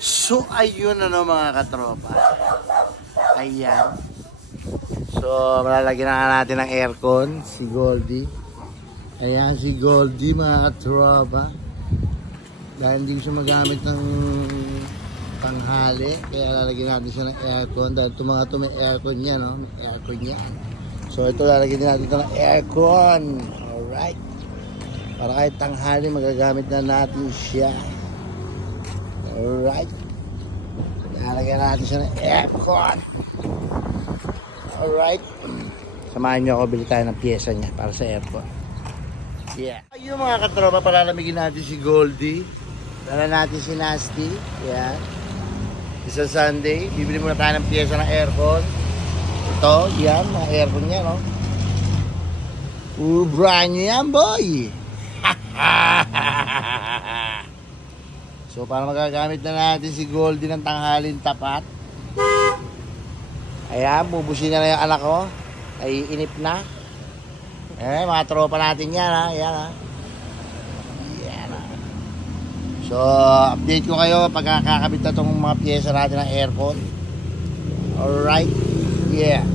So, ayun mga katropa. Ayan. So, malalagyan na natin ng aircon, si Goldie. Ayan si Goldie mga katropa. Dahil hindi siya magamit ng tanghali, kaya lalagyan natin siya ng aircon. Dahil ito may aircon niya, no? May aircon yan. So, ito lalagyan natin ito ng aircon. Alright. Para kahit tanghali, magagamit na natin siya. Alright. Lalagyan natin siya ng aircon. Alright. Samahan nyo ako, bili tayo ng pyesa niya para sa aircon. Yeah. Ayun mga katropa, palalamigin natin si Goldie. Dala natin si Nasty. Yan. Isa Sunday. Bibili muna tayo ng pyesa ng aircon. Ito, yan. Mga aircon niya, no? Brand new yan, boy! So, para magagamit na natin si Goldie ng tanghalin tapat. Ayan, bubusin na yung anak ko. Ay, inip na. Eh, mga tropa natin yan, ha? Yan, ha? Yan, ha? So, update ko kayo pagkakakabit na itong mga pyesa natin ng aircon. Alright? Yeah.